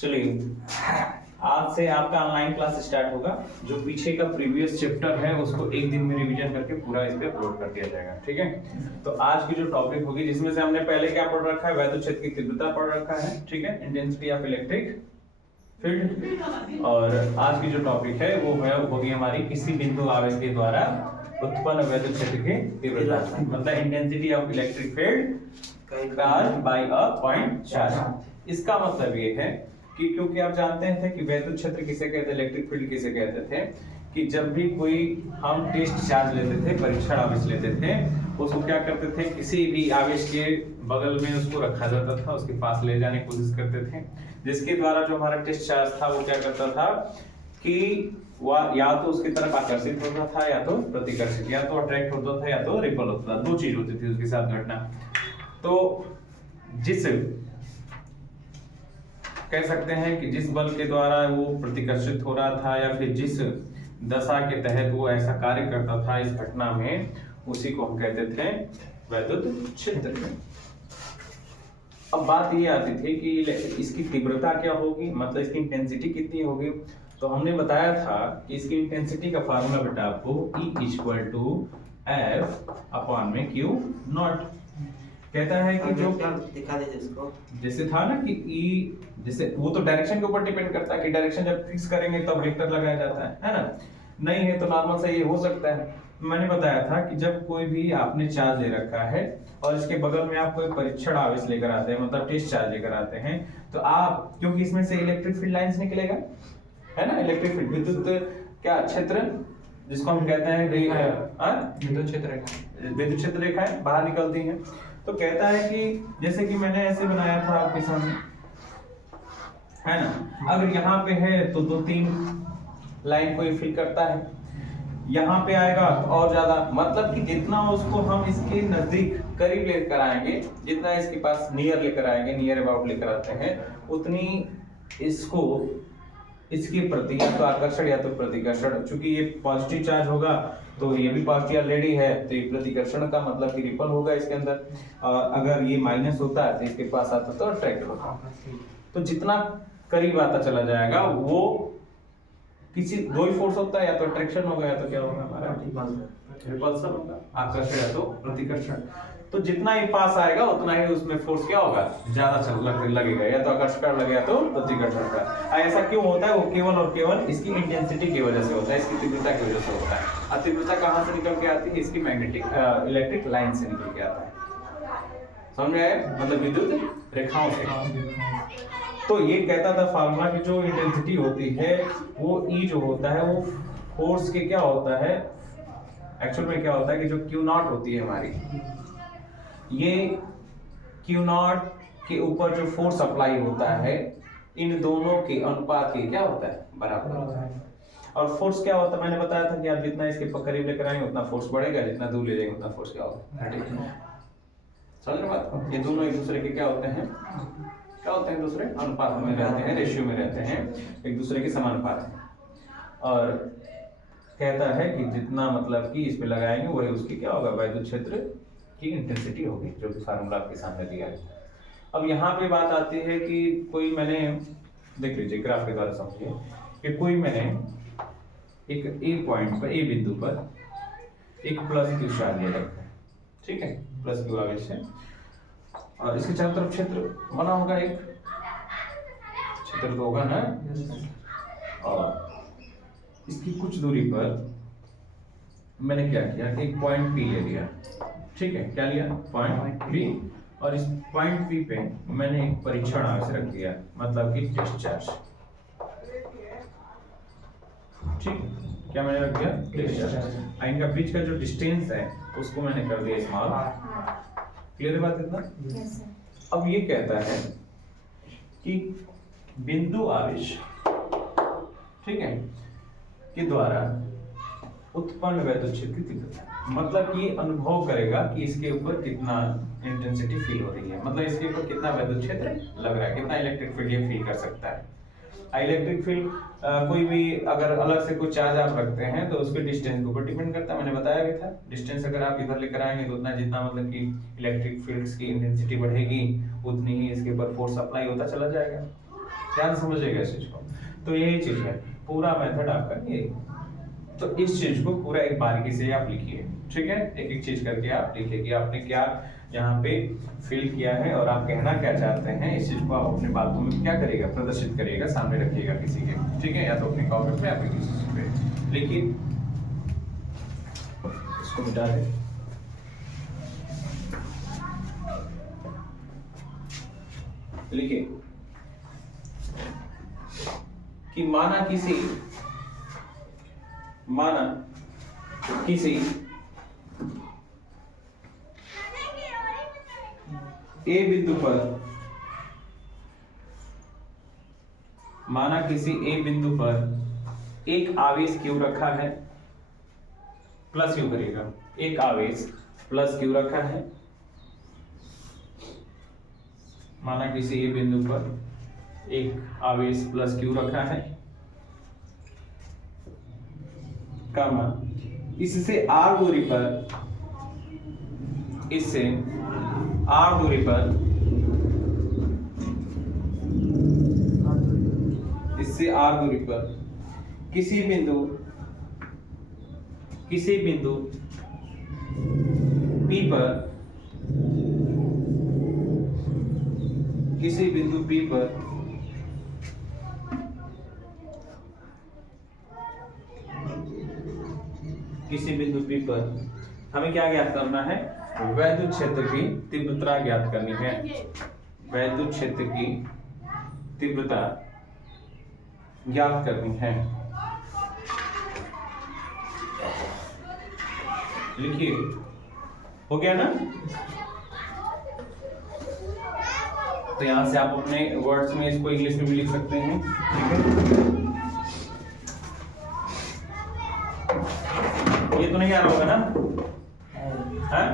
चलिए, आज से आपका ऑनलाइन क्लास स्टार्ट होगा। जो पीछे का प्रीवियस चैप्टर है उसको एक दिन में रिवीजन करके पूरा इस पे अपलोड कर दिया जाएगा, ठीक है। तो आज की जो टॉपिक होगी, जिसमें से हमने पहले क्या पढ़ रखा है, वैद्युत क्षेत्र की तीव्रता पढ़ रखा है, ठीक है, इंटेंसिटी ऑफ इलेक्ट्रिक फील्ड। और आज की जो टॉपिक है वो होगी हमारी किसी बिंदु आवेश के द्वारा उत्पन्न वैद्युत क्षेत्र की तीव्रता, मतलब intensity of electric field by a point charge. इसका मतलब ये है कि क्योंकि आप जानते थे कि वैद्युत क्षेत्र किसे कहते थे, इलेक्ट्रिक फील्ड किसे कहते थे, कि जब भी कोई हम टेस्ट चार्ज लेते थे, परीक्षण आवेश लेते थे, उसको क्या करते थे, किसी भी आवेश के बगल में उसको रखा जाता था, उसके पास ले जाने की कोशिश करते थे, जिसके द्वारा जो हमारा टेस्ट चार्ज था वो क्या करता था कि वह या तो उसकी तरफ आकर्षित होता था या तो प्रतिकर्षित, या तो अट्रैक्ट होता था या तो रिपल होता था। दो चीज होती थी उसके साथ घटना। तो जिस कह सकते हैं कि जिस बल के द्वारा वो प्रतिकर्षित हो रहा था या फिर जिस दशा के तहत वो ऐसा कार्य करता था इस घटना में, उसी को हम कहते थे वैद्युत क्षेत्र। अब बात ये आती थी कि इसकी तीव्रता क्या होगी, मतलब इसकी इंटेंसिटी कितनी होगी। तो हमने बताया था कि इसकी इंटेंसिटी का फार्मूला बेटा आपको E=F/Q0 कहता है कि जो दिखा दे जिसको, जैसे था ना कि E, जैसे वो तो डायरेक्शन के ऊपर डिपेंड करता है कि डायरेक्शन जब फिक्स करेंगे तब वेक्टर लगाया जाता है ना। नहीं है तो नॉर्मल से ये हो सकता है। मैंने बताया था कि जब कोई भी आपने चार्ज ले रखा है और इसके बगल में आप कोई परीक्षण आवेश लेकर आते हैं, मतलब टेस्ट चार्ज लेकर आते हैं, तो आप क्योंकि इसमें से इलेक्ट्रिक फील्ड लाइंस निकलेगा, है ना, इलेक्ट्रिक फील्ड विद्युत क्या क्षेत्र जिसको हम कहते हैं विद्युत क्षेत्र रेखाएं बाहर निकलती हैं। तो कहता है कि जैसे कि मैंने ऐसे बनाया था आपके सामने, है ना, अगर यहाँ पे है तो 2-3 लाइन कोई फिल करता है, यहाँ पे आएगा तो और ज्यादा, मतलब कि जितना उसको हम इसके नजदीक करीब लेकर आएंगे, जितना इसके पास नियर लेकर आएंगे, नियर अबाउट लेकर आते हैं, उतनी इसको इसके प्रति या तो आकर्षण या तो प्रतिकर्षण, चूंकि ये पॉजिटिव चार्ज होगा तो ये भी पॉजिटिव ऑलरेडी है, तो ये प्रतिकर्षण का मतलब कि रिपल होगा इसके अंदर, और अगर ये माइनस होता है तो इसके पास आता तो अट्रैक्ट होगा। तो जितना करीब आता चला जाएगा वो किसी दो ही फोर्स होता है, या तो अट्रैक्शन होगा या तो क्या होगा हमारा रिपल्सन होगा, आकर्षण या तो प्रतिकर्षण। तो जितना ही पास आएगा उतना ही उसमें फोर्स क्या होगा, ज्यादा लगेगा, या तो आकर्षण लगेगा या तो प्रतिकर्षण का। ऐसा क्यों होता है, वो केवल और केवल इसकी इंटेंसिटी की वजह से होता है, इसकी तीव्रता की वजह से होता है। और तीव्रता कहाँ से निकल के आती है, इसकी मैग्नेटिक इलेक्ट्रिक लाइन से निकल के आता है, समझ में आया, मतलब विद्युत रेखाओं से। तो ये कहता था फार्मूला की जो इंटेंसिटी होती है वो E जो होता है वो फोर्स के क्या होता है, एक्चुअल में क्या होता है कि जो Q0 होती है हमारी, ये Q0 के ऊपर जो फोर्स अप्लाई होता है इन दोनों के अनुपात के क्या होता है, बराबर होता है। और फोर्स क्या होता है, मैंने बताया था कि आप जितना इसके करीब लेकर आएंगे उतना फोर्स बढ़ेगा, जितना दूर ले जाएंगे उतना फोर्स क्या होगा, समझ रहे बात। ये दोनों एक दूसरे के क्या होते हैं, क्या होते हैं, दूसरे अनुपात में रहते हैं, रेशियो में रहते हैं, एक दूसरे के समानुपात हैं। और कहता है कि जितना मतलब कि इस पे लगाएंगे वही उसकी क्या होगा, वैद्युत क्षेत्र की इंटेंसिटी होगी, जो कि फार्मूला आपके सामने दिया है। अब यहाँ पे बात आती है कि कोई मैंने देख लीजिए ग्राफ के द्वारा समझिए कि कोई मैंने एक ए पॉइंट पर, ए बिंदु पर एक प्लस क्यू चार्ज ले रखा है, ठीक है, प्लस क्यू आवेश है, और इसके चारों तरफ क्षेत्र बना होगा, एक क्षेत्र तो होगा ना, और इसकी कुछ दूरी पर मैंने क्या किया, एक पॉइंट P ले लिया, ठीक है, क्या लिया, पॉइंट P, और इस पॉइंट P पे मैंने एक परीक्षण आवेश रख दिया, मतलब कि टेस्ट चार्ज, ठीक, क्या मैंने रख दिया, टेस्ट चार्ज। इनका बीच का जो डिस्टेंस है उसको मैंने कर दिया स्मॉल, क्लियर है बात इतना? yes, अब ये कहता है कि बिंदु आवेश, ठीक है, के द्वारा उत्पन्न वैद्युत क्षेत्र की तीव्रता, मतलब कि अनुभव करेगा कि इसके ऊपर कितना इंटेंसिटी फील हो रही है, मतलब इसके ऊपर कितना वैद्युत क्षेत्र लग रहा है, कितना इलेक्ट्रिक फील्ड ये फील कर सकता है। इलेक्ट्रिक फील्ड कोई भी अगर अलग से कोई चार्ज आप रखते हैं तो उसके डिस्टेंस के ऊपर डिपेंड करता है, मैंने बताया भी था। डिस्टेंस अगर आप इधर लेकर आएंगे तो उतना जितना मतलब कि इलेक्ट्रिक फील्ड्स की इंटेंसिटी बढ़ेगी उतनी ही इसके ऊपर फोर्स अप्लाई होता चला जाएगा। ध्यान समझिएगा इस चीज को। तो यही चीज है, पूरा मेथड आपका ये। तो इस चीज को पूरा एक बारीकी से आप लिखिए, ठीक है, एक एक चीज करके आप लिखिए कि आपने क्या यहाँ पे फिल किया है और आप कहना क्या चाहते हैं। इस चीज को आप अपने बातों में क्या करिएगा, प्रदर्शित करिएगा, सामने रखिएगा किसी के, ठीक है, या तो अपनी कॉपी पे या फिर किसी चीज पे लिखिए। इसको मिटा दें। लिखिए कि माना किसी ए बिंदु पर एक आवेश क्यू रखा है, प्लस क्यू करिएगा, एक आवेश प्लस क्यू रखा है। माना किसी ए बिंदु पर एक आवेश प्लस क्यू रखा है, कामा इससे r दूरी पर किसी बिंदु P पर हमें क्या ज्ञात करना है, वैद्युत क्षेत्र की तीव्रता ज्ञात करनी है। वैद्युत क्षेत्र की तीव्रता ज्ञात करनी है। लिखिए, हो गया ना। तो यहां से आप अपने वर्ड्स में इसको इंग्लिश में भी लिख सकते हैं, ठीक है। ये तो नहीं आ रहा होगा ना, हाँ?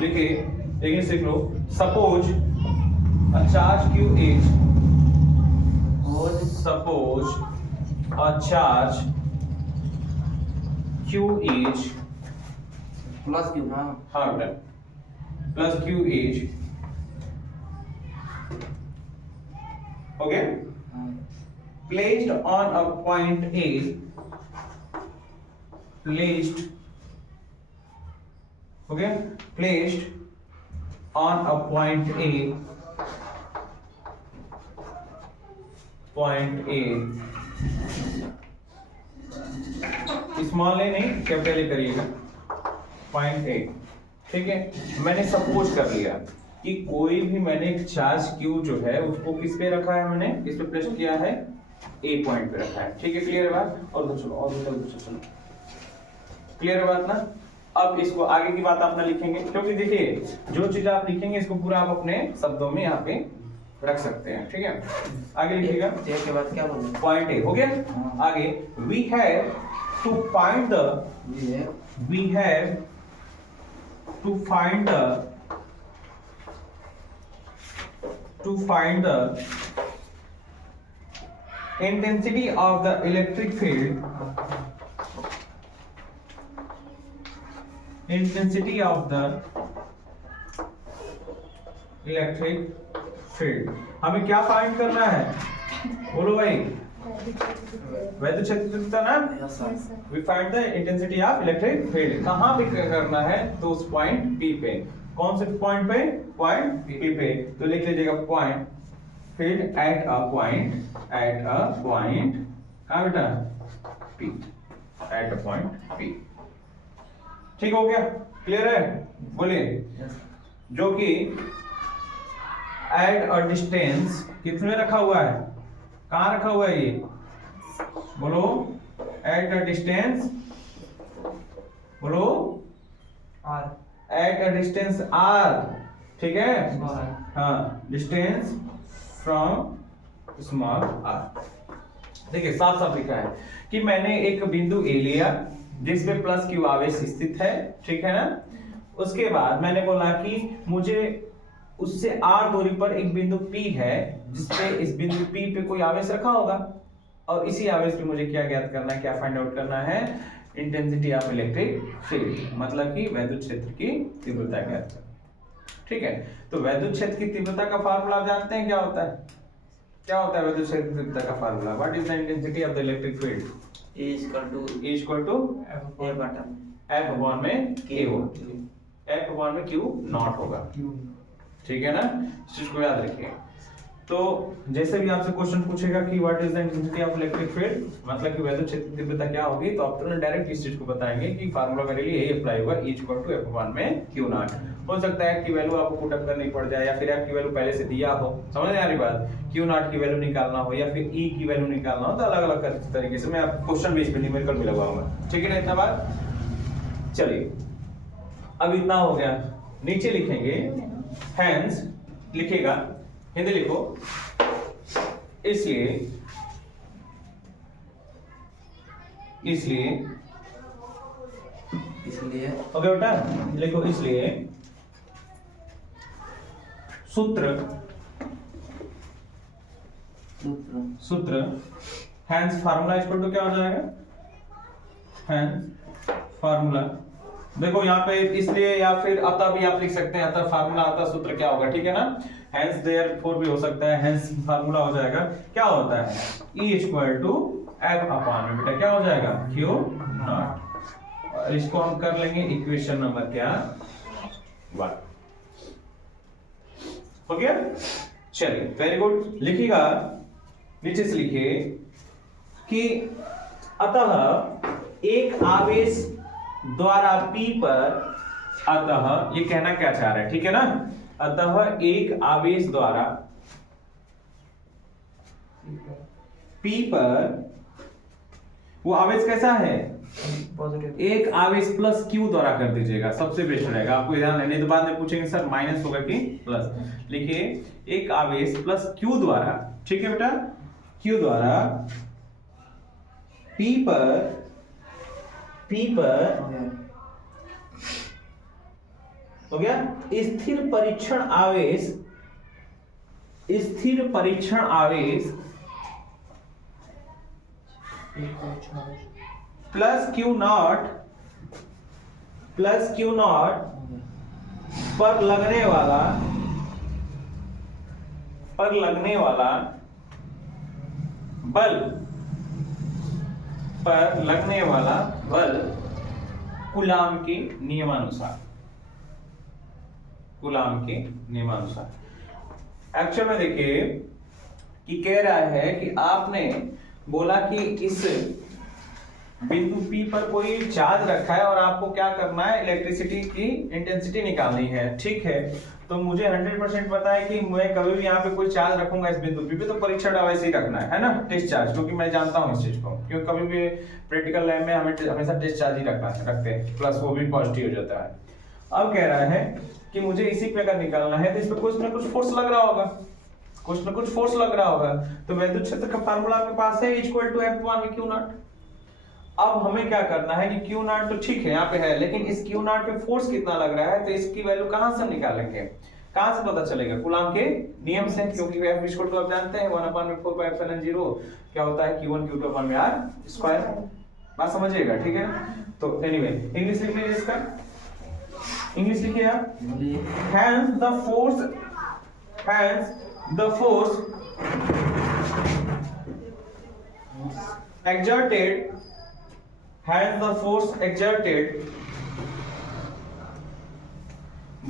देखिए, लेकिन सीख लो। Suppose a charge QH, suppose a charge QH plus Q, हाँ बेटा, प्लस QH हो गया, placed on a point A, placed on a point A, small A नहीं, कैपिटल ए करिएगा, पॉइंट ए, ठीक है। मैंने सपोज कर लिया कि कोई भी मैंने एक चार्ज क्यू जो है उसको किस पे रखा है, मैंने किस पे प्लेस किया है, ए पॉइंट पे रखा है, ठीक है। क्लियर है बात? और उधर चलो, और उधर चलो, क्लियर है बात ना। अब इसको आगे की बात आप ना लिखेंगे, क्योंकि देखिए जो चीज आप लिखेंगे इसको पूरा आप अपने शब्दों में यहाँ पे रख सकते हैं, ठीक है। आगे लिखिएगा, ए के बाद क्या बोलूं, पॉइंट ए हो गया। आगे we have to find the intensity of the electric field, हमें क्या फाइंड करना है, बोलो भाई, वैद्युत क्षेत्र ना। We find the intensity of electric field, कहाँ पे करना है, तो उस पॉइंट पी पे। कौन से पॉइंट पे, पॉइंट पी पे। तो लिख लीजिएगा point field at a point कहाँ बेटा, P, at a point P. ठीक हो गया, क्लियर है? बोलिए। जो कि एट अ डिस्टेंस कितने रखा हुआ है, कहाँ रखा हुआ है ये, बोलो, एट अ डिस्टेंस, बोलो, R, at a distance R, ठीक है। हाँ, डिस्टेंस फ्रॉम स्मॉल आर। देखिए साफ साफ लिखा है कि मैंने एक बिंदु ए लिया जिसमें प्लस क्यू आवेश स्थित है, ठीक है ना। उसके बाद मैंने बोला कि मुझे उससे आर दूरी पर एक बिंदु P है जिसपे इस बिंदु P पे कोई आवेश रखा होगा, और इसी आवेश पे मुझे क्या ज्ञात करना है, क्या फाइंड आउट करना है, इंटेंसिटी ऑफ इलेक्ट्रिक फील्ड, मतलब कि वैद्युत क्षेत्र की तीव्रता ज्ञात करना। ठीक है, तो वैद्युत क्षेत्र की तीव्रता का फार्मूला आप जानते हैं क्या होता है, क्या होता है वैद्युत क्षेत्र तीव्रता का formula? What is the intensity of the electric field? E equal to E equal to A बटा F अपॉन में K होगा, F अपॉन में Q नॉट होगा, ठीक है ना? इस चीज को याद रखिए। तो जैसे भी आपसे क्वेश्चन पूछेगा कि what is the intensity of electric field, मतलब कि वैद्युत क्षेत्र तीव्रता क्या होगी, तो आप तुरंत डायरेक्ट इस चीज को बताएंगे कि फार्मूला मेरे लिए यही अप्लाई होगा, E equal to F upon में Q नॉट। हो सकता है कि वैल्यू आपको पुट अप करनी पड़ जाए, या फिर F की वैल्यू पहले से दिया हो, समझ में आ रही बात, Q नॉट की वैल्यू निकालना हो या फिर E की वैल्यू निकालना हो, तो अलग-अलग तरीके से मैं आपको क्वेश्चन बेस पे न्यूमेरिकल भी लगाऊंगा, ठीक है ना? इतना बात। चलिए अब इतना हो गया, नीचे लिखेंगे हैंस, लिखेगा हिंदी लिखो, इसलिए ओके बेटा लिखो, इसलिए सूत्र हैंस फार्मूला इक्वल टू क्या हो जाएगा? हैंस फार्मूला, देखो यहाँ पे इसलिए या फिर अतः भी आप लिख सकते हैं, अतः फार्मूला अतः सूत्र क्या होगा, ठीक है ना? हैंस देयरफॉर भी हो सकता है, हैंस फार्मूला हो जाएगा, क्या होता है? E equal to F upon में बेटा क्या हो जाएगा? Q not. और इसको हम कर लेंगे इक्वेशन नंबर क्या? 1। हो गया? चलिए वेरी गुड, लिखिएगा नीचे से लिखिए कि अतः एक आवेश द्वारा P पर, अतः ये कहना क्या चाह रहा है, ठीक है ना? अतः एक आवेश द्वारा P पर, वो आवेश कैसा है? पॉजिटिव। एक आवेश प्लस Q द्वारा कर दीजिएगा, सबसे बेस्ट रहेगा, आपको ध्यान है, नहीं तो बाद में पूछेंगे सर माइनस होगा कि प्लस। लिखिए एक आवेश प्लस Q द्वारा, ठीक है बेटा, Q द्वारा P पर हो गया स्थिर परीक्षण आवेश प्लस Q नॉट पर लगने वाला बल कूलाम के नियमानुसार, एक्चुअल में देखिए कि कह रहा है कि आपने बोला कि इस बिंदु P पर कोई चार्ज रखा है और आपको क्या करना है, इलेक्ट्रिसिटी की इंटेंसिटी निकालनी है, ठीक है? तो मुझे 100% पता है कि मैं कभी भी यहाँ पे कोई चार्ज रखूंगा इस बिंदु P पे तो परीक्षण वैसे ही रखना है ना, टेस्ट चार्ज, क्योंकि मैं जानता हूँ इस चीज को, क्योंकि कभी भी प्रैक्टिकल लैब में हमें हमेशा टेस्ट चार्ज ही रखते हैं, प्लस वो भी पॉजिटिव हो जाता है। अब कह रहा है कि मुझे इसी पे अगर निकालना है तो इस पे कुछ ना कुछ फोर्स लग रहा होगा, तो वैद्युत क्षेत्र का फार्मूला आपके पास है इक्वल टू F अपॉन में Q नॉट। अब हमें क्या करना है कि Q नॉट तो ठीक है यहाँ पे है, लेकिन इस Q नॉट पे फोर्स कितना लग रहा है, तो इसकी वैल्यू कहां से निकालेंगे, कहां से पता चलेगा? कूलाम के नियम से, क्योंकि F इक्वल टू आप जानते हैं 1 अपॉन में 4 पाई एप्सिलॉन 0 क्या होता है, Q1 Q2 अपॉन में R स्क्वायर। बात समझिएगा, ठीक है? तो एनीवे इंग्लिश लिख लीजिए, इसका इंग्लिश लिखिए आप, hence the force exerted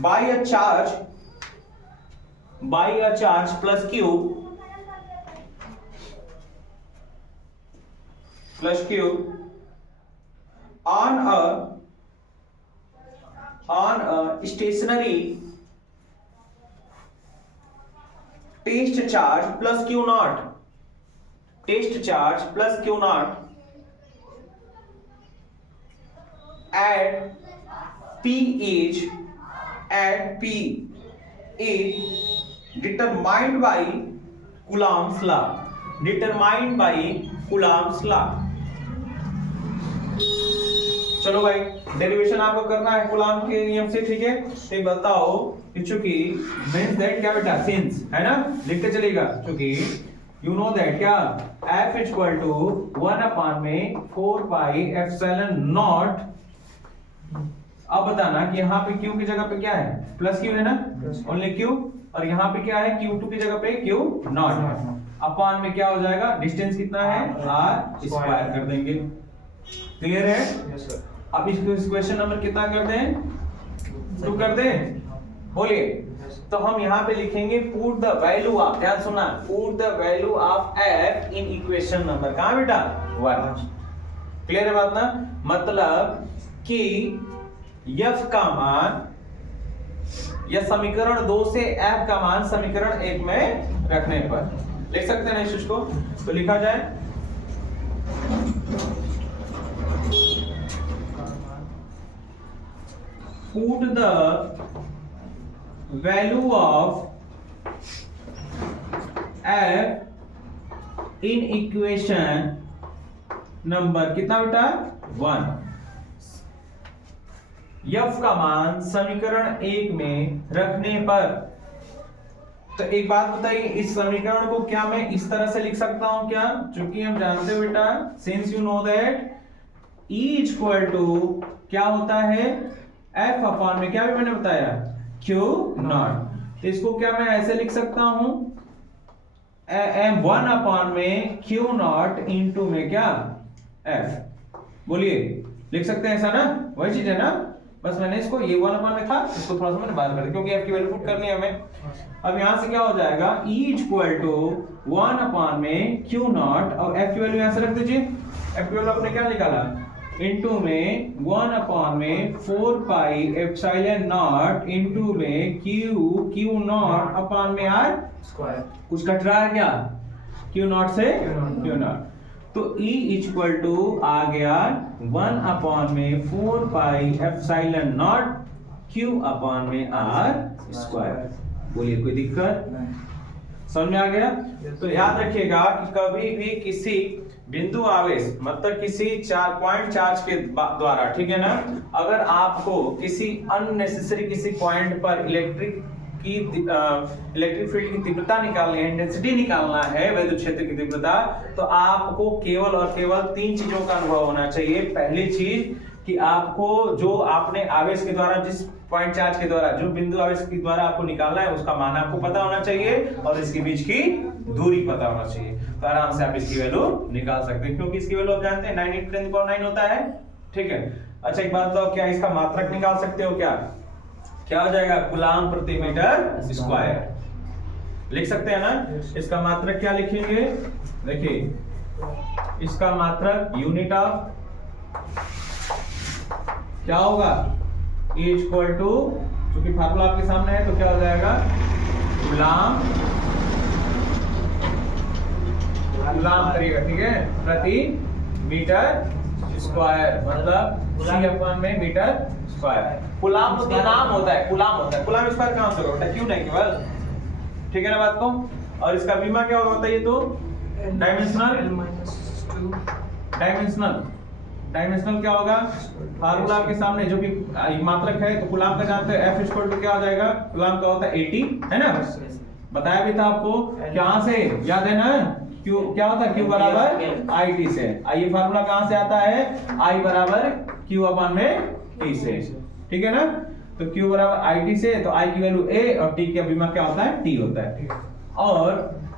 by a charge plus Q on a stationary test charge plus Q naught at P is determined by Coulomb's law। चलो भाई डेरिवेशन आपको करना है कूलाम के नियम से, ठीक है? तो बताओ कि चूंकि मींस दैट क्या बेटा, सिंस है ना, लिखते चलेगा, क्योंकि यू नो दैट क्या F इक्वल टू 1 अपॉन में 4 पाई एप्सिलॉन नॉट। अब बताना कि यहाँ पे Q की जगह पे क्या है, प्लस Q है ना, ओनली Q, और यहाँ पे क्या है Q2 की जगह पे Q नॉट। अपॉन में क्या हो जाएगा, डिस्टेंस कितना है r स्क्वायर कर देंगे। क्लियर है? Yes sir. अब इस क्वेश्चन नंबर कितना कर दें, 2 कर दें, बोलिए। तो हम यहाँ पे लिखेंगे पुट द वैल्यू ऑफ, ध्यान सुना, put the value of f in equation number, कहाँ बेटा 1। क्लियर है बात ना? मतलब कि f का मान, या समीकरण 2 से f का मान समीकरण 1 में रखने पर लिख सकते हैं ना इस को, तो लिखा जाए put the value of f in equation number कितना बेटा 1। f का मान समीकरण 1 में रखने पर, तो एक बात बताइए, इस समीकरण को क्या मैं इस तरह से लिख सकता हूं क्या? क्योंकि हम जानते हैं बेटा, since you know that E equal to क्या होता है, f अपॉन में क्या भी मैंने बताया Q नॉट। तो इसको क्या मैं ऐसे लिख सकता हूं, m1 अपॉन में Q नॉट इंटू में क्या f, बोलिए लिख सकते हैं ऐसा ना, वही चीज है ना। बस मैंने इसको ये 1 अपॉन में था, इसको थोड़ा सा मैंने बाहर कर दिया क्योंकि f की वैल्यू पुट करनी है हमें। अब यहां से क्या हो जाएगा, E इक्वल टू 1 अपॉन में Q नॉट, और f की वैल्यू यहां से रख दीजिए, f की वैल्यू आपने क्या निकाला, इनटू में 1 अपॉन में 4 पाई एप्सिलॉन नॉट इंटू में Q नॉट अपॉन में r स्क्वायर, कुछ कट रहा है क्या, Q नॉट से Q नॉट। तो E इक्वल टू आ गया 1 अपॉन में 4 pi epsilon not Q upon में r स्क्वायर। बोलिए कोई दिक्कत समझ में आ गया? तो याद रखिएगा कि कभी भी किसी बिंदु आवेश, मतलब किसी पॉइंट चार्ज के द्वारा, ठीक है ना, अगर आपको किसी अननेसेसरी किसी पॉइंट पर इलेक्ट्रिक फील्ड की तीव्रता निकालनी है, इंटेंसिटी निकालना है, विद्युत क्षेत्र की तीव्रता, तो आपको केवल और केवल 3 चीजों का अनुभव होना चाहिए। पहली चीज कि आपको जो आपने आवेश के द्वारा, जिस पॉइंट चार्ज के द्वारा, जो बिंदु आवेश के द्वारा आपको निकालना है, उसका मान आपको पता होना चाहिए और इसके बीच की दूरी पता होना चाहिए। तो आराम से आप इसकी वैल्यू निकाल सकते हैं, क्योंकि इसकी वैल्यू आप जानते हैं 9 × 10⁹ होता है, ठीक है। अच्छा एक बात बताओ, क्या इसका मात्रक निकाल सकते हो क्या हो जाएगा, कूलम प्रति मीटर स्क्वायर लिख सकते हैं ना। इसका मात्रक क्या लिखेंगे, देखिए इसका मात्रक यूनिट ऑफ क्या होगा, E इक्वल टू, क्योंकि फार्मूला आपके सामने है तो क्या हो जाएगा, कूलम करिएगा, ठीक है, प्रति मीटर स्क्वायर, मतलब C अपॉन में मीटर स्क्वायर। कूलम तो नाम होता है, कूलम स्क्वायर कहां से होता है, क्यों नहीं केवल, ठीक है ना बात को। और इसका बीमा क्या होगा बताइए तो, डायमेंशनल क्या होगा, फार्मूला आपके सामने, जो कि मात्रक है तो कूलम का जानते हैं, F इक्वल टू क्या हो जाएगा, कूलम का होता है 80, है ना, बताया भी था आपको, कहां से याद है ना, Q क्या होता है, Q बराबर IT से। ये फार्मूला कहां से आता है, I बराबर Q अपॉन में T से, ठीक है ना। तो Q बराबर IT से, तो I की वैल्यू A और T का बीमा क्या होता है, T होता है। और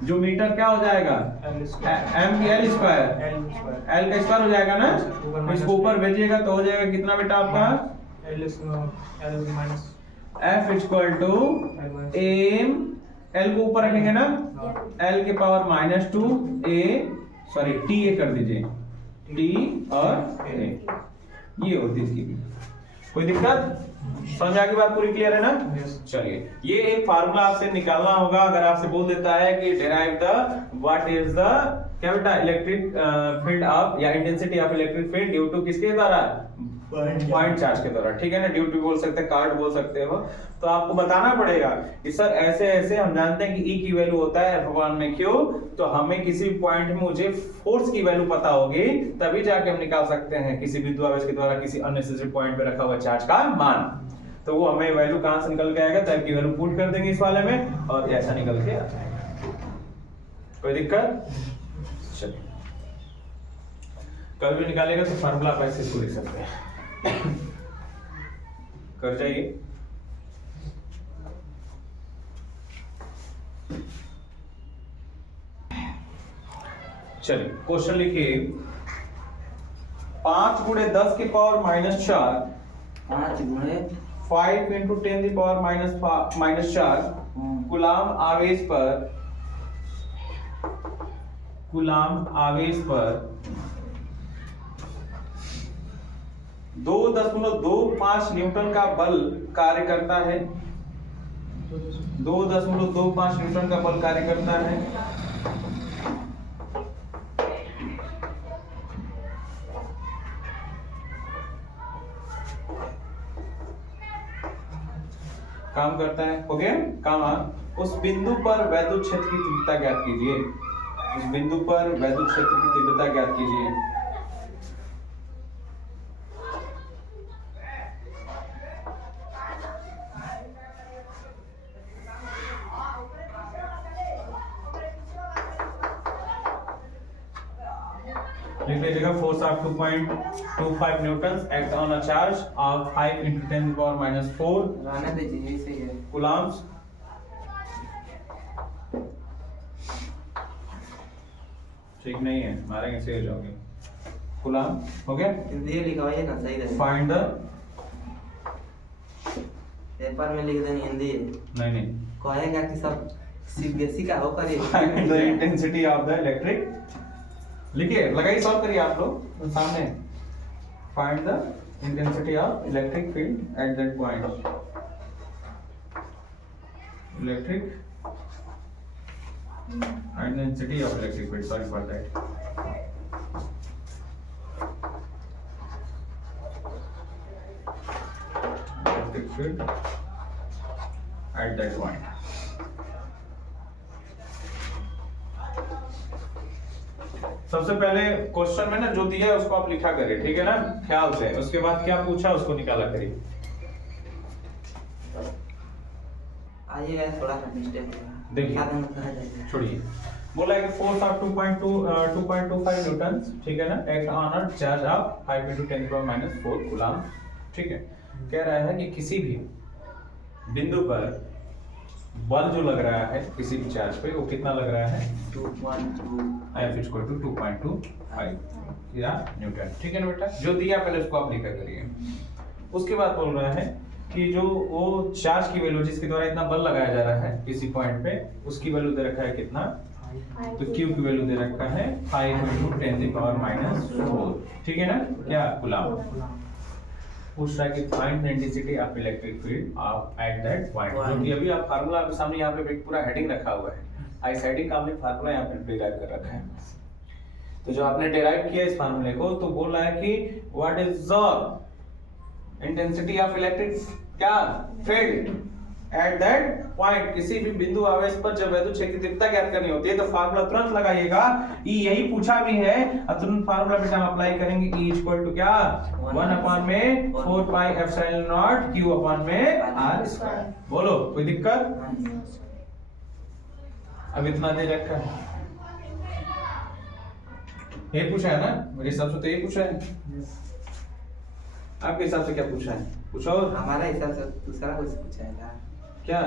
जो मीटर क्या हो जाएगा, M की L स्क्वायर, L का स्क्वायर हो जाएगा ना, तो इसको ऊपर भेजिएगा तो हो जाएगा कितना बेटा आपका, F equal to M, L को ऊपर रखेंगे ना, L के power -2 A, sorry T A कर दीजिए, T और A, ये होती है इसकी। कोई दिक्कत, समझ आ गई बात, पूरी क्लियर है ना। चलिए ये एक फार्मूला आपसे निकालना होगा, अगर आपसे बोल देता है कि derive the what is the क्या बेटा, इलेक्ट्रिक फील्ड ऑफ या intensity of electric field due to किसके द्वारा, पॉइंट चार्ज के द्वारा, ठीक है ना, ड्यू टू बोल सकते हैं, कार्ड बोल सकते हो। तो आपको बताना पड़ेगा कि सर ऐसे ऐसे हम जानते हैं कि E की वैल्यू होता है F अपॉन में Q, तो हमें किसी पॉइंट में मुझे फोर्स की वैल्यू पता होगी, तभी जाके हम निकाल सकते हैं किसी बिंदु आवेश के द्वारा किसी अननेसेसरी पॉइंट पे रखा हुआ चार्ज का मान। तो वो हमें वैल्यू कहां से निकल के आएगा, तो F की वैल्यू पुट कर देंगे इस वाले में और ऐसा निकल के आ जाएगा। कोई दिक्कत, चलिए कभी भी निकालेगा तो फार्मूला आप ऐसे इसको लिख सकते हैं, कर जाइए। चलिए क्वेश्चन लिखिए 5 गुणे 10 की पावर -4 5 गुणे 5 इंटू 10 की पावर -4 कूलाम आवेश पर 2.25 न्यूटन का बल कार्य करता है। 2.25 न्यूटन का बल कार्य करता है। काम करता है, हो गया काम। उस बिंदु पर वैद्युत क्षेत्र की तीव्रता ज्ञात कीजिए। उस बिंदु पर वैद्युत क्षेत्र की तीव्रता ज्ञात कीजिए। लिख लीजिएगा force of 2.25 Newton act on a charge of 5 × 10⁻⁴ रहने दीजिए, ऐसे ही है। कूलम्स। ठीक नहीं है, मारेंगे से हो जाओगे। कूलम हो गया। हिंदी लिखवाइए ना, सही रहेगा। फाइंड द, पेपर में लिख देनी हिंदी है। नहीं कहेगा कि सब सीबीएसई का हो करिए। Find the intensity of the electric, लिखिए, लगाइए, सॉल्व करिए आप लोग सामने। Find the intensity of electric field at that point. Electric intensity of electric field, sorry for that. Electric field at that point. सबसे पहले क्वेश्चन में ना जो दिया है उसको आप लिखा करिए, ठीक है ना, ख्याल से। उसके बाद क्या पूछा उसको निकाला करिए। आइए थोड़ा सा मिस्टेक देखिए, छोड़िए। बोला है कि फोर्स ऑफ 2.25 न्यूटन, ठीक है ना, act on a charge of 5 × 10⁻⁴ coulomb, ठीक है। कह रहा है कि किसी भी बिंदु पर बल जो लग रहा है किसी भी चार्ज पे, वो कितना लग रहा है, 2.2 F = 2.25 या न्यूटन, ठीक है ना बेटा। जो दिया पहले उसको आप लिखा करिए। उसके बाद बोल रहा है कि जो वो चार्ज की वैल्यू जिसके द्वारा इतना बल लगाया जा रहा है किसी पॉइंट पे, उसकी वैल्यू दे रखा है कितना, तो Q की वैल्यू दे रखा है 5 × 10⁻⁴, ठीक है ना, क्या कूलम। पूछ रहा है कि find the intensity of electric field of at that point, जो कि अभी आप फार्मूला आपके सामने यहाँ पे पूरा हेडिंग रखा हुआ है, आई हेडिंग का हमने फार्मूला यहाँ पे डिराइव कर रखा है। तो जो आपने डिराइव किया इस फार्मूले को, तो बोल रहा है कि what is the intensity of electric क्या फील्ड एट दैट पॉइंट, किसी भी बिंदु आवेश पर जब वैद्युत क्षेत्र की तीव्रता ज्ञात करनी होती है, तो फार्मूला तुरंत लगाइएगा। यही पूछा भी है, अब तुरंत फार्मूला बेटा हम अप्लाई करेंगे। E = क्या 1/4πε0 Q/r²। बोलो, कोई दिक्कत? अब इतना दे रखा है, ये पूछा है ना, मेरे हिसाब से तो ये पूछा है। आपके हिसाब से क्या पूछा है, पूछो। हमारा हिसाब से दूसरा कुछ पूछा है यार। क्या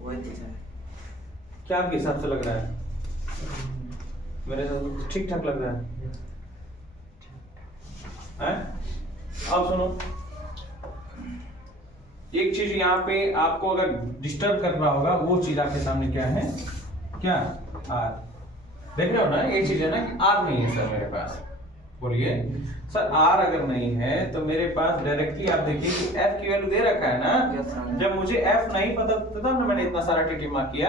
वही पूछा है। क्या आपके हिसाब से लग रहा है? मेरे हिसाब से ठीक ठाक लग रहा है, हैं? अब सुनो, एक चीज यहाँ पे आपको अगर डिस्टर्ब कर रहा होगा, वो चीज आपके सामने क्या है, क्या आर। देख रहे हो ना, ये चीज है ना कि आर नहीं है सर मेरे पास। बोलिए सर, आर अगर नहीं है तो मेरे पास डायरेक्टली आप देखिए कि एफ की वैल्यू दे रखा है ना। जब मुझे एफ नहीं पता था ना, मैंने इतना सारा टीटी मार्क किया।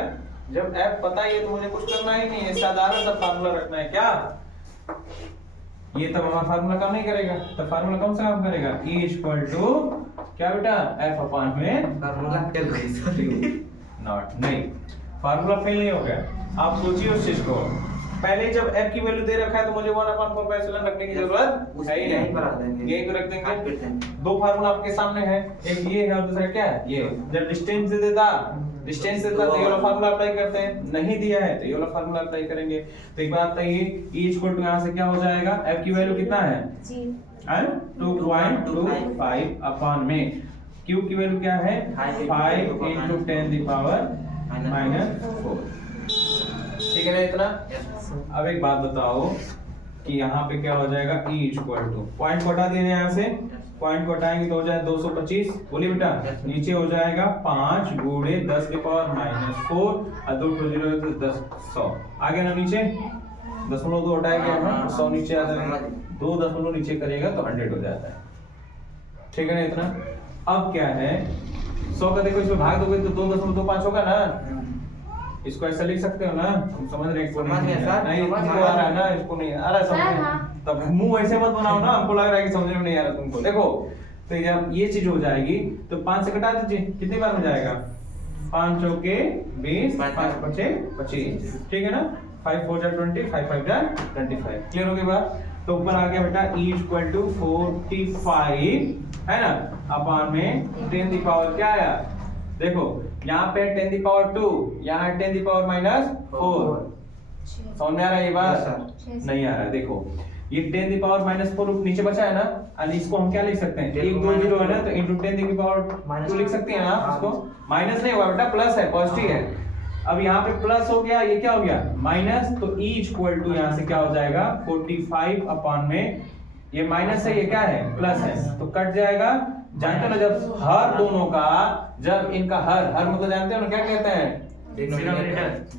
जब एफ पता ही है तो मुझे कुछ करना ही नहीं है, साधारण सा फार्मूला रखना है। क्या ये तब हमारा फार्मूला काम नहीं करेगा, तो फार्मूला कौन सा काम करेगा, E = क्या बेटा, F/में फार्मूला फेल गई सॉरी नॉट, नहीं फार्मूला फेल नहीं हो गया। आप सोचिए उस चीज को, पहले जब f की वैल्यू दे रखा है तो मुझे 1/4πε रखने की जरूरत है ही नहीं, यही पे रख देंगे। दो फार्मूला आपके सामने है, एक ये है और दूसरा क्या है, ये। जब डिस्टेंस दे देता तो ये वाला फार्मूला अप्लाई करते हैं, नहीं दिया है तो ये वाला फार्मूला अप्लाई करेंगे। तो एक बात बताइए, E = यहाँ से क्या हो जाएगा, f की वैल्यू कितना है, 2.25/में। Q की वैल्यू क्या है, 5 × 10⁻⁴, ठीक है ना इतना। अब एक बात बताओ कि यहाँ पे क्या हो जाएगा E इक्वल टू पॉइंट को हटा देना यहाँ से, पॉइंट को हटाएंगे तो हो जाए 225। बोलिए बेटा नीचे हो जाएगा 5 गुणे 10 के पावर -4 और 2 2 0 तो 10 100 आ गया ना नीचे। 0.2 हटाएंगे हम 100 नीचे आ जाएगा, 2 दशमलव नीचे करेगा तो 100 हो जाता है। ठीक है ना इतना। अब क्या है 100 का देखो इसमें भाग दोगे तो 2.25 होगा ना, इसको ऐसा लिख सकते हो ना, तुम समझ रहे हैं? नहीं इसको आ रहा है ना, इसको नहीं आ रहा समझ, तब मुंह ऐसे मत बनाओ ना, हमको लग रहा है कि समझ में नहीं आ रहा तुमको। देखो तो जब ये चीज हो जाएगी तो 5 से कटा दीजिए, कितनी बार में जाएगा 5 चौके 20 5 पचे 25, ठीक है ना। 5 4 जा 20 5 5 जा 25, क्लियर हो गई बात। तो ऊपर आ गया बेटा E इक्वल टू 45 है ना, अपान में 10 दी पावर क्या आया, देखो यहाँ पे 10 दी पावर 2, यहाँ 10 दी पावर -4। समझ में आ रहा है ये बात? नहीं आ रहा है। देखो ये 10 दी पावर -4 नीचे बचा है ना, और इसको हम क्या लिख सकते हैं, 1 2 0 है ना, तो इनटू 10 की पावर 2 लिख सकते हैं ना। इसको माइनस नहीं हुआ बेटा, प्लस है, पॉजिटिव है। अब यहाँ पे प्लस हो गया, ये क्या हो गया माइनस, तो E इक्वल टू यहाँ से क्या हो जाएगा 45 अपान में, ये माइनस है ये क्या है प्लस है, तो कट जाएगा। जानते हो ना जब हर दोनों का, जब इनका हर मतलब जानते हो ना क्या कहते हैं,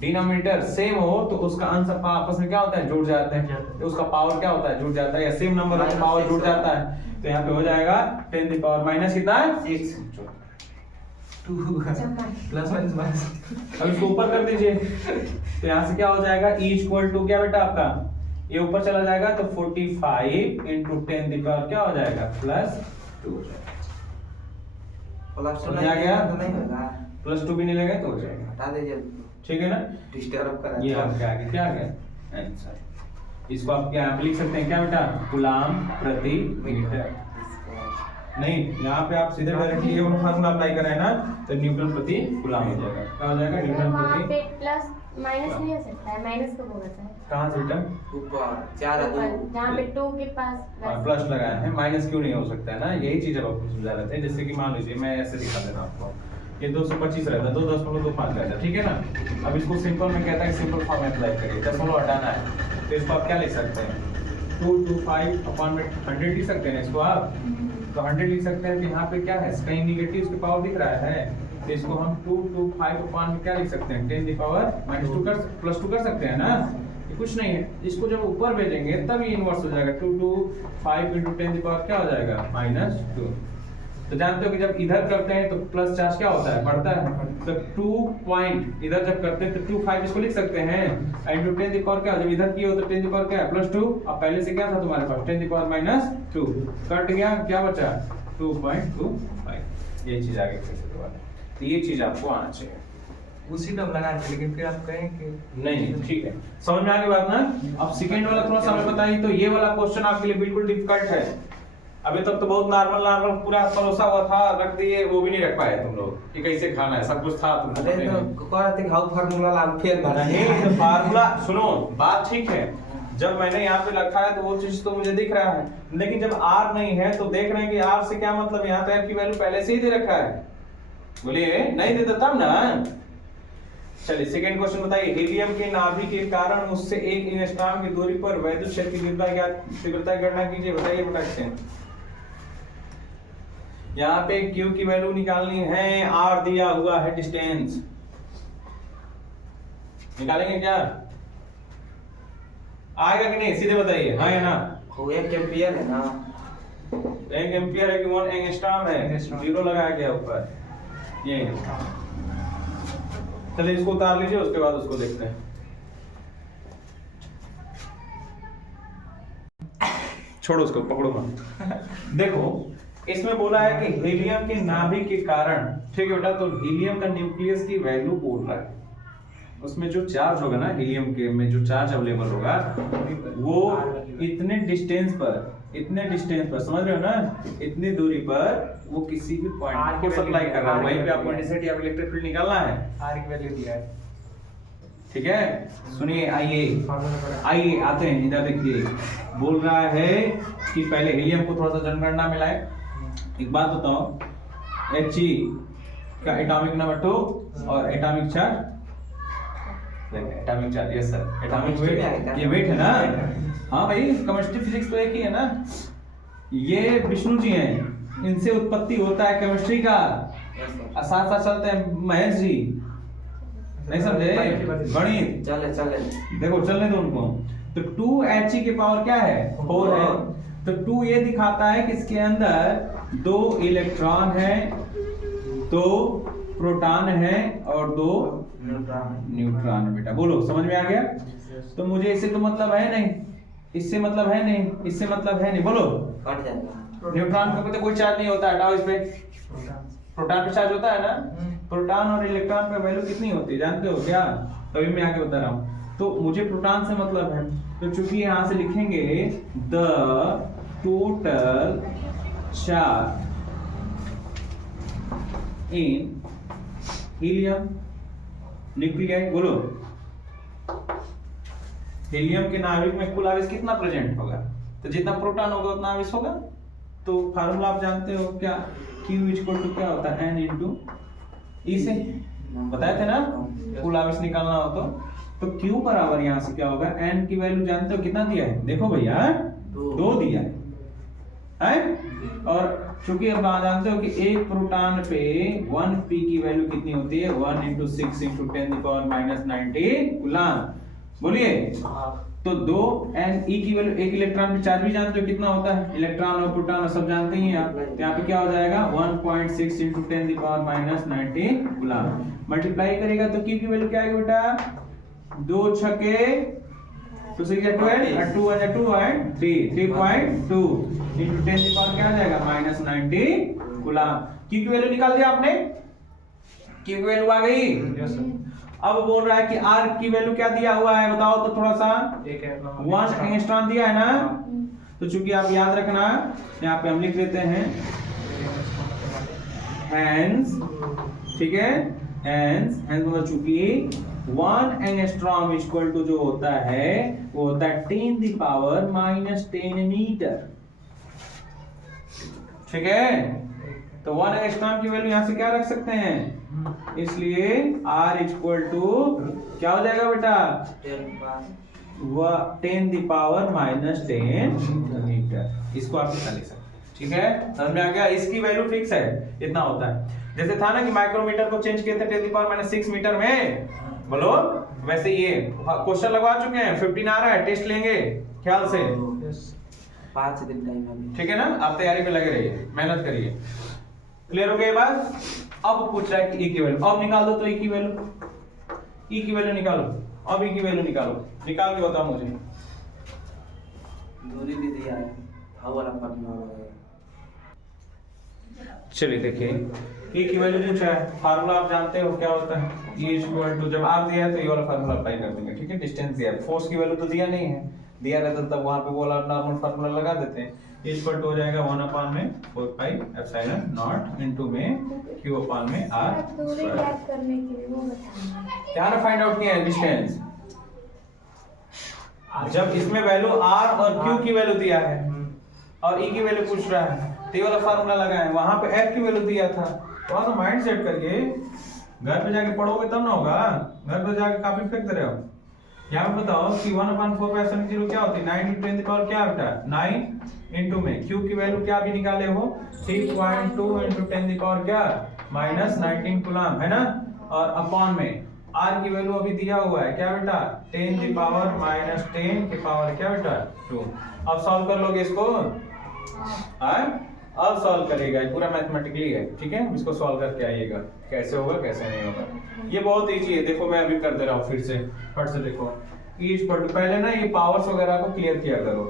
डिनोमिनेटर सेम हो तो उसका अंश आपस में क्या होता है जुड़ जाते हैं, तो उसका पावर क्या होता है जुड़ जाता है, या सेम नंबर का पावर जुड़ जाता है। तो यहाँ पे हो जाएगा 10 दी पावर माइनस कितना 6 प्लस माइनस। अब इसको ऊपर कर दीजिए, तो यहाँ से क्या हो जाएगा E इक्वल टू क्या बेटा आपका, ये ऊपर चला जाएगा तो 45 इंटू 10 दी पावर क्या हो जाएगा +2 हो जाएगा। समझ आ गया? तो नहीं होगा, +2 भी नहीं लगे तो हो जाएगा, हटा दीजिए, ठीक है ना। डिस्टर्ब कर ये आपके आगे क्या आ गया आंसर। इसको आप क्या लिख सकते हैं क्या बेटा, कूलाम प्रति मीटर। नहीं यहाँ पे आप सीधे डायरेक्टली ये वाला फार्मूला अप्लाई करें ना, तो न्यूटन प्रति कूलाम हो जाएगा। क्या हो जाएगा न्यूटन वहाँ प्रति, पे प्लस माइनस नहीं हो सकता है, माइनस कब होता है? कहाँ से बेटा ऊपर 4 जहाँ पे 2 के पास प्लस लगाया है, माइनस क्यों नहीं हो सकता है ना, यही चीज अब आपको समझा रहे थे। जैसे कि मान लीजिए मैं ऐसे दिखा देता हूं आपको, ये 225 रहता है, 2.25 रहता है, ठीक है ना। अब इसको सिंपल में कहता है सिंपल फॉर्म में अप्लाई करिए, दशमलव हटाना है, तो इसको आप क्या लिख सकते हैं 225 अपॉन में 100 लिख सकते हैं इसको आप, तो 100 लिख सकते हैं। तो यहाँ पे क्या है कहीं निगेटिव उसके पावर दिख रहा है, तो इसको हम 225 अपॉन में क्या लिख सकते हैं 10 दी पावर -2 कर +2 कर सकते हैं ना, ये कुछ नहीं है। इसको जब ऊपर भेजेंगे तब ये इनवर्स हो जाएगा, 225 इंटू 10 दी पावर क्या हो जाएगा -2। तो जानते हो कि जब इधर करते हैं तो प्लस चार्ज क्या होता है बढ़ता है, तो 2 पॉइंट इधर जब करते हैं तो 25 इसको लिख सकते हैं, इंटू 10 दी पावर क्या, जब इधर किए हो तो 10 दी पावर क्या है +2, अब पहले से क्या था तुम्हारे पास 10 दी पावर -2 कट गया, क्या बचा 2.25। ये चीज आगे कैसे दोबारा, तो ये चीज आपको आना चाहिए, उसी पे हम लगा रहे थे, लेकिन फिर आप कहें कि नहीं ठीक है। समझ में आ गई बात ना। अब सेकंड वाला थोड़ा सा हमें बताइए, तो ये वाला क्वेश्चन आपके लिए बिल्कुल डिफिकल्ट है। अभी तक तो बहुत नॉर्मल पूरा परोसा हुआ था, रख दिए, वो भी नहीं रख पाए तुम लोग कि कैसे खाना है, सब कुछ था तुम लोग। अरे तो कह रहे थे कि हाउ फार्मूला लागू फिर नहीं तो फार्मूला सुनो, बात ठीक है, जब मैंने यहाँ पे रखा है तो वो चीज तो मुझे दिख रहा है, लेकिन जब R नहीं है तो देख रहे हैं कि R से क्या मतलब, यहाँ पे की वैल्यू पहले से ही दे रखा है। बोलिए नहीं देता तब ना। चलिए सेकंड क्वेश्चन बताइए, हीलियम के नाभि के कारण उससे 1 एंगस्ट्रॉम की दूरी पर वैद्युत क्षेत्र की तीव्रता की गणना कीजिए। बताइए बेटा, यहाँ पे Q की वैल्यू निकालनी है, R दिया हुआ है डिस्टेंस, निकालेंगे क्या, आएगा कि नहीं सीधे बताइए, हाँ या ना। वो 1 एम्पीयर है ना, 1 एम्पीयर है कि 1 एंगस्ट्रॉम है, 0 लगाया गया ऊपर, ये है। चलिए इसको उतार लीजिए, उसके बाद उसको देखते हैं। छोड़ो उसको, पकड़ो मत। देखो इसमें बोला है कि हीलियम के नाभिक के कारण, ठीक है बेटा, तो हीलियम का न्यूक्लियस की वैल्यू बोल रहा है, उसमें जो चार्ज होगा ना हीलियम के में जो चार्ज अवेलेबल होगा वो इतने डिस्टेंस पर समझ रहे हो ना, इतनी दूरी पर वो किसी भी पॉइंट को सप्लाई कर रहा है, वहीं पे आपको इंटेंसिटी या इलेक्ट्रिक फील्ड निकालना है। R की वैल्यू दिया है, ठीक है, सुनिए, आइए आते हैं इधर। देखिए बोल रहा है कि पहले हीलियम को थोड़ा सा जनगणना मिलाए। एक बात बताओ, He का एटॉमिक नंबर 2 और atomic charge atomic charge, yes sir, atomic Chemistry में वेट, आएगा। ये वेट है ना। हाँ भाई, केमिस्ट्री फिजिक्स तो एक ही है ना। ये विष्णु जी हैं, इनसे उत्पत्ति होता है केमिस्ट्री का, और साथ साथ चलते हैं महेश जी, नहीं समझे गणित। चले चले देखो चलने दो उनको। तो 2He की पावर क्या है, 4 है। तो 2 ये दिखाता है कि इसके अंदर 2 इलेक्ट्रॉन है, 2 प्रोटॉन है और 2 न्यूट्रॉन है। बेटा बोलो, समझ में आ गया? तो मुझे इससे तो मतलब है नहीं, इससे मतलब है नहीं, इससे मतलब है नहीं, बोलो। कट जाएगा। न्यूट्रॉन पे तो कोई चार्ज नहीं होता, हटाओ इस पे। प्रोटॉन पे चार्ज होता है ना। प्रोटॉन और इलेक्ट्रॉन पे वैल्यू कितनी होती है जानते हो क्या? तभी मैं आगे बता रहा हूँ। तो मुझे प्रोटॉन से मतलब है, तो चूंकि यहाँ से लिखेंगे the total charge in helium nuclei, बोलो। हीलियम के नाभिक में कुल आवेश कितना प्रेजेंट होगा? तो जितना प्रोटॉन होगा उतना आवेश होगा। तो फार्मूला आप जानते हो क्या? Q इक्वल टू क्या होता है? N इंटू E से बताए थे ना, कुल आवेश निकालना हो तो Q बराबर यहाँ से क्या होगा? N की वैल्यू जानते हो कितना दिया है? देखो भैया, 2 दिया है। और चूंकि अब आप जानते हो कि एक प्रोटॉन पे 1p की वैल्यू कितनी होती है? 1 इंटू 6 इंटू 10⁻90 कूलम। बोलिए। तो 2Ne की वैल्यू, एक इलेक्ट्रॉन पे चार्ज भी जानते हो कितना होता है? इलेक्ट्रॉन और प्रोटॉन सब जानते ही हैं आप। तो यहाँ पे क्या हो जाएगा? 1.6 इंटू 10⁻90 कूलम। मल्टीप्लाई करेगा तो Q की वैल्यू क्या आएगी बेटा? 2 छके 2 6 12 और 2 1 2 and 3.2 इंटू 10 की पावर क्या आ जाएगा? -90 कूलम। Q की वैल्यू निकाल दिया आपने? Q की वैल्यू आ गई। Yes sir. अब बोल रहा है कि R की वैल्यू क्या दिया हुआ है बताओ तो थोड़ा सा। 1 एंगस्ट्रॉम दिया है ना। तो चूंकि आप याद रखना, यहाँ पे हम लिख देते हैं हैंस, ठीक है। हैंस मतलब चूंकि 1 एंगस्ट्रॉम इक्वल टू जो होता है वो होता है 10⁻⁻10 मीटर, ठीक है। तो 1 एंगस्ट्रॉम की वैल्यू यहाँ से क्या रख सकते हैं? इसलिए R इक्वल टू क्या हो जाएगा बेटा? 10⁻⁻10 मीटर। इसको आप निकाल सकते हैं, ठीक है। समझ में आ गया? इसकी वैल्यू फिक्स है, इतना होता है। जैसे था ना कि माइक्रोमीटर को चेंज किए थे 10⁻6 मीटर में, बोलो। वैसे ये क्वेश्चन लगवा चुके हैं, 15 आ रहा है, टेस्ट लेंगे ख्याल से। 5 दिन टाइम है, ठीक है ना। आप तैयारी पे लगे रहिए, मेहनत करिए। क्लियर हो गई बात? अब पूछ रहा है कि E की वैल्यू, अब निकाल दो। तो E की वैल्यू, E की वैल्यू निकालो। अब E की वैल्यू निकालो, निकाल के बताओ मुझे। दूरी भी दिया है, हाउ वाला फार्मूला है। चलिए देखिए, E की वैल्यू पूछा है, फार्मूला आप जानते हो क्या होता है? E इक्वल टू, जब R दिया है तो ये वाला फार्मूला अप्लाई कर देंगे, ठीक है। डिस्टेंस दिया है, फोर्स की वैल्यू तो दिया नहीं है, दिया रहता तब वहां पे वो वाला नॉर्मल फार्मूला लगा देते हैं। E इक्वल टू हो जाएगा 1/4πε0 इनटू में Q/R। दूरी ज्ञात करने के लिए वो बताना। क्या ना फाइंड आउट किया है? डिस्टेंस। जब इसमें वैल्यू R और Q की वैल्यू दिया है और E की वैल्यू पूछ रहा है, तो ये वाला फार्मूला लगा है। वहां पे F की वैल्यू दिया था। थोड़ा सा माइंड सेट करके घर पे जाके पढ़ोगे तब ना होगा। घर पे जाके कॉपी फेंक दे रहे हो। यहाँ पे बताओ कि 1/4πε0 क्या होती है? 9 इंटू 10 की पावर क्या होता है? 9 इंटू में Q की वैल्यू क्या भी निकाले हो? 3.2 इंटू 10 की पावर क्या? -19 कूलम, है ना। और अपॉन में R की वैल्यू अभी दिया हुआ है क्या बेटा? 10 की पावर -10 की पावर क्या बेटा? 2। अब सॉल्व कर लोगे इसको? हाँ, अब सॉल्व करेगा, पूरा मैथमेटिकली है, ठीक है। इसको सॉल्व करके आइएगा, कैसे होगा कैसे नहीं होगा। ये बहुत इजी है, देखो मैं अभी कर दे रहा हूँ फिर से, फट से देखो। E इक्वल टू, पहले ना ये पावर्स वगैरह को क्लियर किया करो।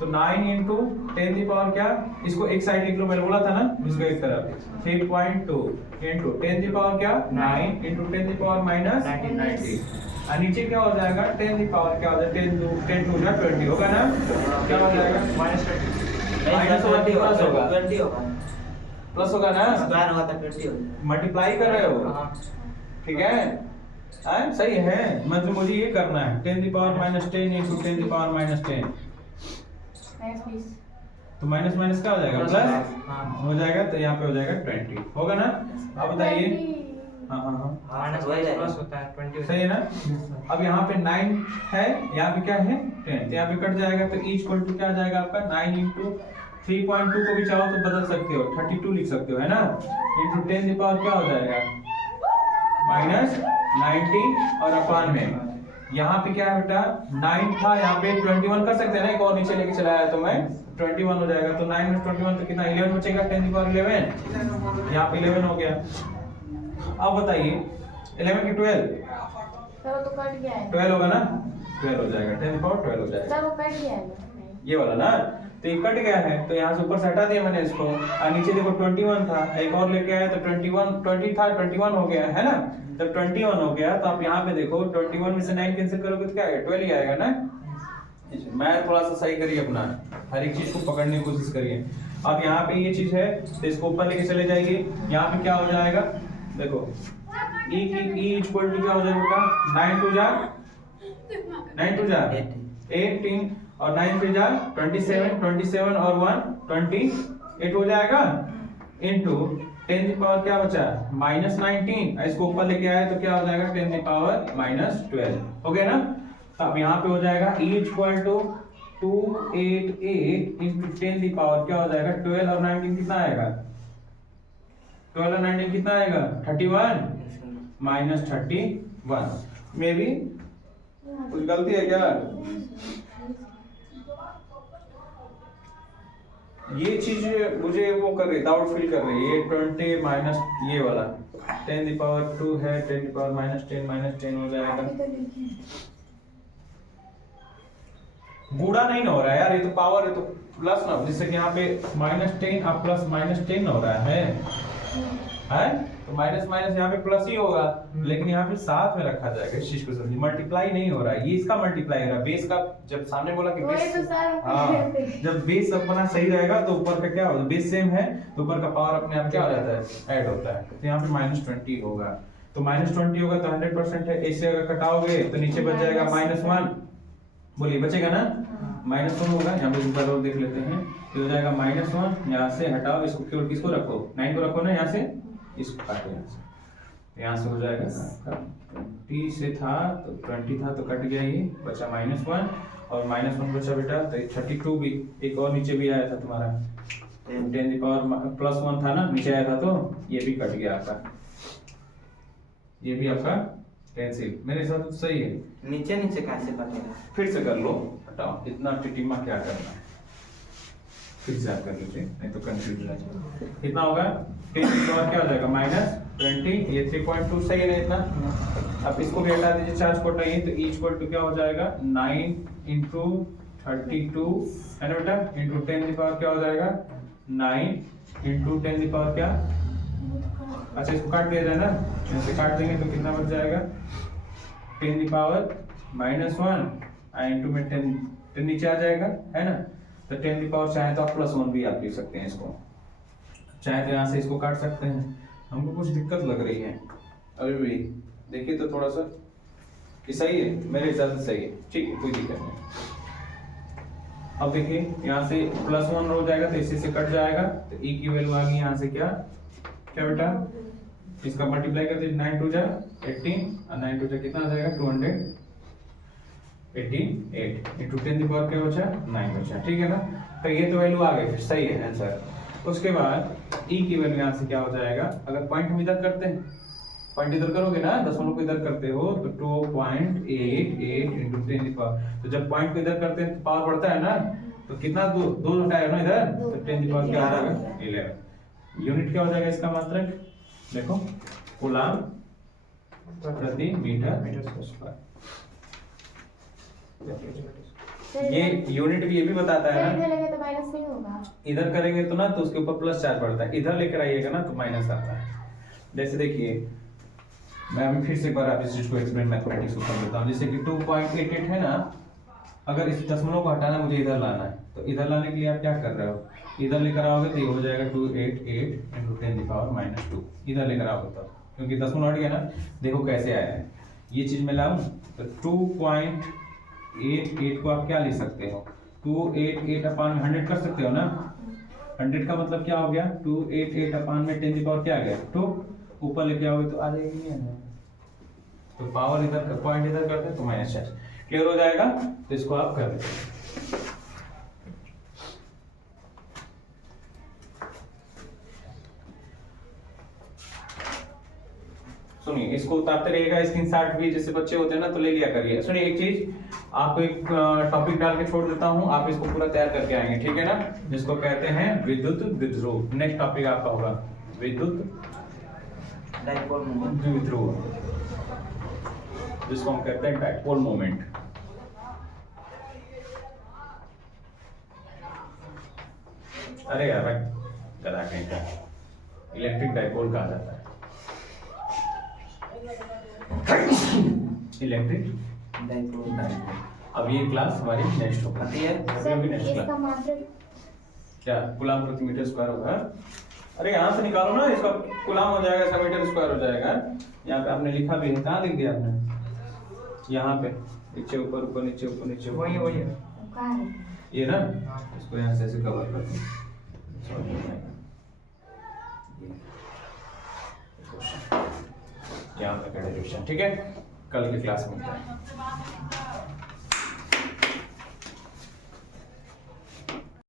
तो 9 इंटू 10 की पावर क्या? इसको एक साइड लिख लो, मैंने बोला था ना, इसको एक तरफ। 3.2 इंटू 10 की पावर क्या? 9 इंटू 10 की पावर -90। और नीचे क्या हो जाएगा? 10 की पावर क्या हो जाएगा? 10 टू 20 होगा ना। क्या हो जाएगा? -20 प्लस होगा ना। स्क्वायर होगा तो 20 होगा। मल्टीप्लाई कर रहे हो, ठीक है। सही है, मतलब मुझे ये करना है। 10 की पावर -10 इंटू 10 की पावर -10, तो माइनस माइनस क्या हो जाएगा? प्लस हो जाएगा। तो यहाँ पे हो जाएगा 20, होगा ना। अब बताइए हाँ हाँ हाँ माइनस वही प्लस प्लस होता होता है। है 20। सही है ना। अब यहाँ पे 9 है, यहाँ पे क्या है 10, तो यहाँ पे कट जाएगा तो e इक्वल टू क्या आ जाएगा आपका 9 इंटू 3.2 को भी चाहो तो बदल सकते हो 32 लिख सकते हो है ना, इंटू 10 की पावर क्या हो जाएगा माइनस 19 और अपान में यहाँ पे क्या है बेटा 9 था, यहाँ पे 21 कर सकते हैं ना, एक और नीचे लेके चला आया तो मैं 21 हो जाएगा, तो 9 में 21 तो कितना 11 बचेगा 10 की पावर 11, यहाँ पे 11 हो गया। अब बताइए 11 की 12, तो वो तो कट गया है 12 होगा ना, 12 हो जाएगा 10 की पावर 12 हो जाएगा, तब वो कट गया है ना। ये वाला ना, तो ये कट गया है तो यहाँ से ऊपर से हटा दिया मैंने इसको, और नीचे देखो 21 था, एक और लेके आया तो 20 था 21 हो गया है ना, जब 21 हो गया तो आप यहाँ पे देखो 21 में से 9 कैंसिल करोगे तो क्या आएगा 12 ही आएगा ना। मैं थोड़ा सा सही करिए अपना, हर एक चीज को पकड़ने की कोशिश करिए। अब यहाँ पे ये चीज है तो इसको ऊपर लेके चले जाइए, यहाँ पे क्या हो जाएगा देखो e इक्वल टू क्या हो जाएगा 9 टू जा 18 और 9 3 जा 27 और 1 28 हो जाएगा, इनटू 10 की पावर क्या बचा माइनस 19, इसको ऊपर लेके आए तो क्या हो जाएगा 10 की पावर माइनस 12 हो गया ना। अब यहाँ पे हो जाएगा e इक्वल टू 288 इंटू 10 की पावर क्या हो जाएगा 12 और 19 कितना आएगा 12 और 19 कितना आएगा 31 माइनस 31 में भी कुछ गलती है क्या। ये चीज मुझे वो कर रही डाउट फील कर रही है, ये 20 माइनस ये वाला 10 की पावर 2 है 10 की पावर माइनस 10 हो जाएगा, अभी तो लिखे बूढ़ा नहीं ना हो रहा है यार, ये तो पावर है तो प्लस ना, जैसे कि यहाँ पे -10 अब प्लस -10 हो रहा है तो माइनस माइनस यहाँ पे प्लस ही होगा, लेकिन यहाँ पे साथ में रखा जाएगा इस चीज को समझिए, मल्टीप्लाई नहीं हो रहा है, ये इसका मल्टीप्लाई हो रहा है बेस का, जब सामने बोला कि वही बेस तो सर हाँ जब बेस अपना सही रहेगा तो ऊपर का क्या होगा बेस सेम है तो ऊपर का पावर अपने आप क्या हो जाता है ऐड होता है, तो यहाँ पे -20 होगा, तो -20 होगा तो 100% है, इससे अगर घटाओगे तो नीचे बच जाएगा -1, बोलिए बचेगा ना -1 होगा, यहाँ पे दूसरा रोल देख लेते हैं, तो हो जाएगा -1, यहाँ से हटाओ इसको, केवल किसको रखो 9 को रखो ना, यहाँ से इसको काटो, यहाँ से हो जाएगा 20 से था तो 20 था तो कट गया, ये बचा -1 और -1 बचा बेटा तो 32 भी एक और नीचे भी आया था तुम्हारा 10 की पावर +1 था ना नीचे आया था, तो ये भी कट गया आपका, ये भी आपका कैंसिल, मेरे हिसाब से सही है। नीचे नीचे कैसे कटेगा? फिर से कर लो, हटाओ इतना टिटिमा क्या करना है, फिर से आप कर लीजिए नहीं तो कंफ्यूज हो जाएगा। कितना होगा 10 की पावर क्या हो जाएगा -20, ये 3.2 सही है ना इतना। अब इसको भी हटा दीजिए, चार्ज को हटाइए तो e इक्वल टू क्या हो जाएगा 9 इंटू 32 है ना बेटा, इंटू 10 की पावर क्या हो जाएगा 9 इंटू 10 की पावर क्या, अच्छा इसको काट दिया जाए ना, ऐसे काट देंगे तो कितना बच जाएगा 10 की पावर -1 इंटू में 10 नीचे आ जाएगा है ना, तो 10 की पावर चाहे तो आप +1 भी आप लिख सकते हैं इसको, चाहे तो यहाँ से इसको काट सकते हैं, हमको कुछ दिक्कत लग रही है अभी भी, देखिए तो थोड़ा सा ये सही है मेरे हिसाब से सही है, ठीक है कोई दिक्कत नहीं। अब देखिए यहाँ से +1 हो जाएगा तो इसी से कट जाएगा, तो e की वैल्यू आ गई यहाँ से क्या क्या बेटा, इसका मल्टीप्लाई करते 9 2 जा 18 और 9 2 जा कितना आ जाएगा 288 इंटू 10 की पावर क्या बचा 9 बचा, ठीक है ना, तो ये तो वैल्यू आ गई, फिर सही है आंसर। उसके बाद e की वैल्यू यहाँ से क्या हो जाएगा, अगर पॉइंट हम इधर करते हैं, पॉइंट इधर करोगे ना, दशमलव को इधर करते हो तो 2.88 इंटू 10 की पावर, तो जब पॉइंट को इधर करते हैं तो पावर बढ़ता है ना, तो कितना दो हटाए ना इधर, तो 10 की पावर क्या आ जाएगा 11। यूनिट क्या हो जाएगा इसका मात्रक, देखो कूलाम प्रति मीटर स्क्वायर, ये यूनिट भी ये भी बताता है इधर ना, लगे तो माइनस नहीं होगा, इधर करेंगे तो ना तो उसके ऊपर प्लस चार्ज पड़ता है, इधर लेकर आइएगा ना तो माइनस आता है। जैसे देखिए मैं अभी फिर से एक बार आप इस चीज को एक्सप्लेन मैथमेटिक्स को कर देता हूँ, जैसे कि 2.88 है ना, अगर इस दशमलव को हटाना मुझे इधर लाना है, तो इधर लाने के लिए आप क्या कर रहे हो, इधर लेकर आओगे तो ये हो जाएगा 288 इंटू 10 की पावर -2, इधर लेकर आओगे तब, क्योंकि दशमलव हट गया ना, देखो कैसे आया है, ये चीज मैं लाऊं तो 2.88 को आप क्या लिख सकते हो 288 अपान 100 कर सकते हो ना, 100 का मतलब क्या हो गया 288 अपान में 10 की पावर क्या आ गया 2, ऊपर लेके आओगे तो आ जाएगी नहीं आना। तो पावर इधर कर, पॉइंट इधर करते हैं तो माइनस चार्ज क्लियर हो जाएगा। तो इसको आप कर देते। सुनिए इसको उतारते रहिएगा, स्क्रीनशॉट भी जैसे बच्चे होते हैं ना तो ले लिया करिए। सुनिए एक चीज आपको एक टॉपिक डाल के छोड़ देता हूं, आप इसको पूरा तैयार करके आएंगे, ठीक है ना, जिसको कहते हैं विद्युत विद्रोह। नेक्स्ट टॉपिक आपका होगा विद्युत डाइपोल मोमेंट। विद्रोह, जिसको हम कहते हैं डाइपोल मोमेंट। अरे यार गधा कहीं का, इलेक्ट्रिक डाइपोल कहा जाता है, इलेक्ट्रिक डाइपोल। अब ये क्लास हमारी नेक्स्ट होगा, आती है? अभी नेक्स्ट इसका क्लास मात्रक क्या कूलाम प्रति मीटर स्क्वायर होगा। अरे यहाँ से निकालो ना, इसका कूलाम हो जाएगा, इसका मीटर स्क्वायर हो जाएगा। यहाँ पे आपने लिखा भी है, कहाँ लिख दिया आपने, यहाँ पे नीचे ऊपर ऊपर नीचे ऊपर नीचे ऊपर। वही वही है। कहाँ है? ये ना, इसको यहाँ से ऐसे कवर कर दो। यहाँ पे डेरिवेशन, ठीक है, कल की क्लास में मिलते हैं।